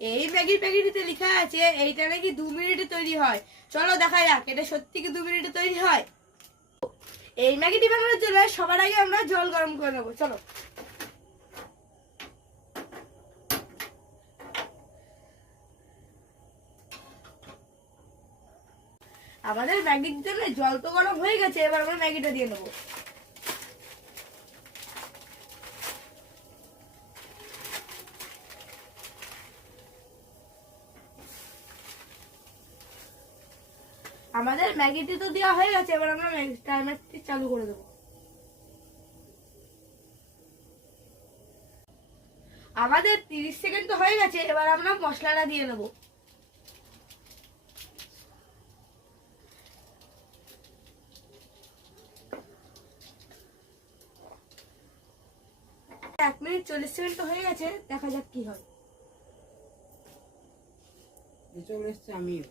এই ম্যাগির প্যাকেটে লেখা আছে এইটা নাকি 2 মিনিটে তৈরি হয়। চলো দেখা যাক এটা সত্যি কি 2 মিনিটে তৈরি হয়। এই ম্যাগিটি বানানোর জন্য সবার আগে আমরা জল গরম করে নেবো। চলো, আমাদের ম্যাগির জন্য জল তো গরম হয়ে গেছে, এবার আমরা ম্যাগিটা দিয়ে নেবো। আমাদের ম্যাগিটি তো দেওয়া হয়ে গেছে, এবার আমরা টাইমারটি চালু করে দেবো। আমাদের 30 সেকেন্ড তো হয়ে গেছে, এবার আমরা মশলাটা দিয়ে নেবো। এক মিনিট 40 সেকেন্ড তো হয়ে গেছে, দেখা যাক কি হয়। চলে এসছে আমিও।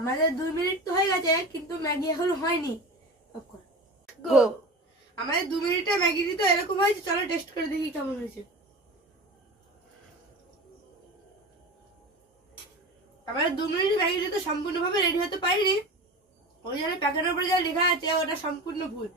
আমাদের 2 মিনিট তো হয়ে গেছে, কিন্তু ম্যাগি এখনো হয়নি। গো, আমাদের 2 মিনিটে ম্যাগিটি তো এরকম হয়েছে। চলো টেস্ট করে দেখি কেমন হয়েছে। আমাদের 2 মিনিটে ম্যাগিটি তো সম্পূর্ণভাবে রেডি হতে পারিনি, ওই জন্য প্যাকেটের উপরে যা লেখা আছে ওটা সম্পূর্ণ ভুল।